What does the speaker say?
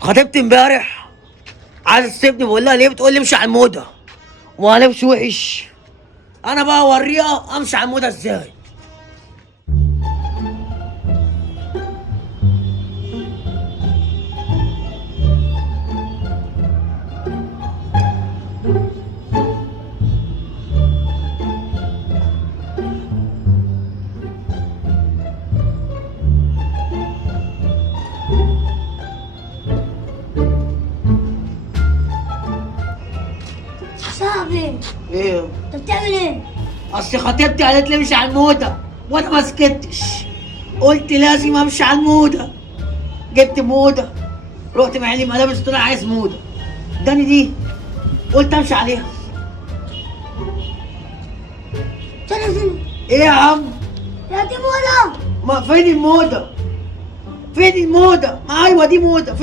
خطيبتي امبارح عايزه تسيبني، بقول لها ليه؟ بتقول لي امشي على الموضه وانا لابس وحش. انا بقى اوريها امشي على الموضه ازاي. صاحبي، ايه؟ انت بتعمل ايه؟ اصل خطيبتي قالت لي امشي على الموضه وانا ما سكتش، قلت لازم امشي على الموضه. جبت موضه، رحت معلي ملابس، طلع عايز موضه، اداني دي قلت امشي عليها. تنزل ايه يا عم؟ يا دي مولا. ما فين الموضه؟ فين الموضه؟ ما ايوه دي موضه. فين